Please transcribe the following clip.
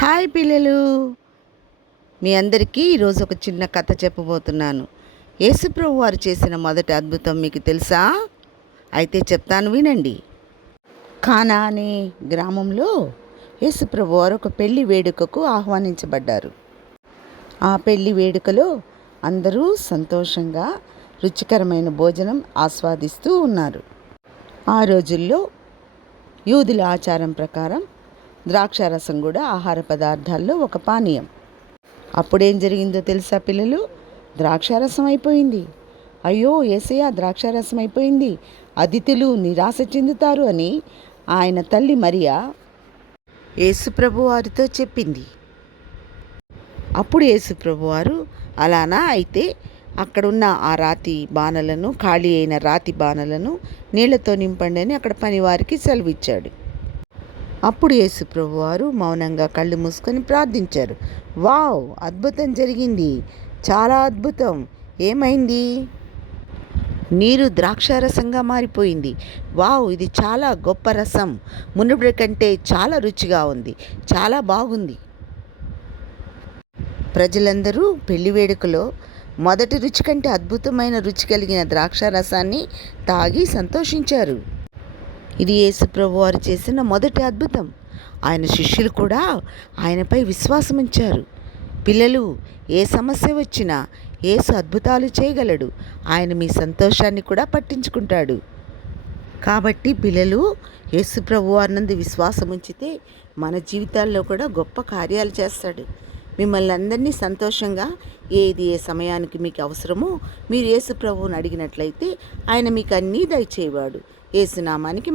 Hi పిల్లలు, మీ అందరికీ ఈరోజు ఒక చిన్న కథ చెప్పబోతున్నాను. యేసుప్రభు వారు చేసిన మొదటి అద్భుతం మీకు తెలుసా? అయితే చెప్తాను, వినండి. కానా అనే గ్రామంలో యేసుప్రభు వారు ఒక పెళ్లి వేడుకకు ఆహ్వానించబడ్డారు. ఆ పెళ్లి వేడుకలో అందరూ సంతోషంగా రుచికరమైన భోజనం ఆస్వాదిస్తూ ఉన్నారు. ఆ రోజుల్లో యూదుల ఆచారం ప్రకారం ద్రాక్షారసం కూడా ఆహార పదార్థాల్లో ఒక పానీయం. అప్పుడేం జరిగిందో తెలుసా పిల్లలు? ద్రాక్షారసం అయిపోయింది. అయ్యో యేసయ్య, ద్రాక్షారసం అయిపోయింది, అతిథులు నిరాశ చెందుతారు అని ఆయన తల్లి మరియా యేసుప్రభు వారితో చెప్పింది. అప్పుడు యేసుప్రభు వారు, అలానా, అయితే అక్కడున్న ఆ రాతి బాణలను, ఖాళీ అయిన రాతి బాణలను నీళ్లతో నింపండి అని అక్కడ పనివారికి సెలవిచ్చాడు. అప్పుడు యేసుప్రభు వారు మౌనంగా కళ్ళు మూసుకొని ప్రార్థించారు. వావ్, అద్భుతం జరిగింది, చాలా అద్భుతం. ఏమైంది? నీరు ద్రాక్షారసంగా మారిపోయింది. వావ్, ఇది చాలా గొప్ప రసం, మునుపటి కంటే చాలా రుచిగా ఉంది, చాలా బాగుంది. ప్రజలందరూ పెళ్లి వేడుకలో మొదటి రుచి కంటే అద్భుతమైన రుచి కలిగిన ద్రాక్షారసాన్ని తాగి సంతోషించారు. ఇది యేసుప్రభు వారు చేసిన మొదటి అద్భుతం. ఆయన శిష్యులు కూడా ఆయనపై విశ్వాసం ఉంచారు. పిల్లలు, ఏ సమస్య వచ్చినా యేసు అద్భుతాలు చేయగలడు. ఆయన మీ సంతోషాన్ని కూడా పట్టించుకుంటాడు. కాబట్టి పిల్లలు, యేసుప్రభు వారి నందు విశ్వాసం ఉంచితే మన జీవితాల్లో కూడా గొప్ప కార్యాలు చేస్తాడు. మిమ్మల్ని అందరినీ సంతోషంగా ఏది ఏ సమయానికి మీకు అవసరమో మీరు యేసుప్రభువుని అడిగినట్లయితే ఆయన మీకు అన్నీ దయచేవాడు. యేసునామానికి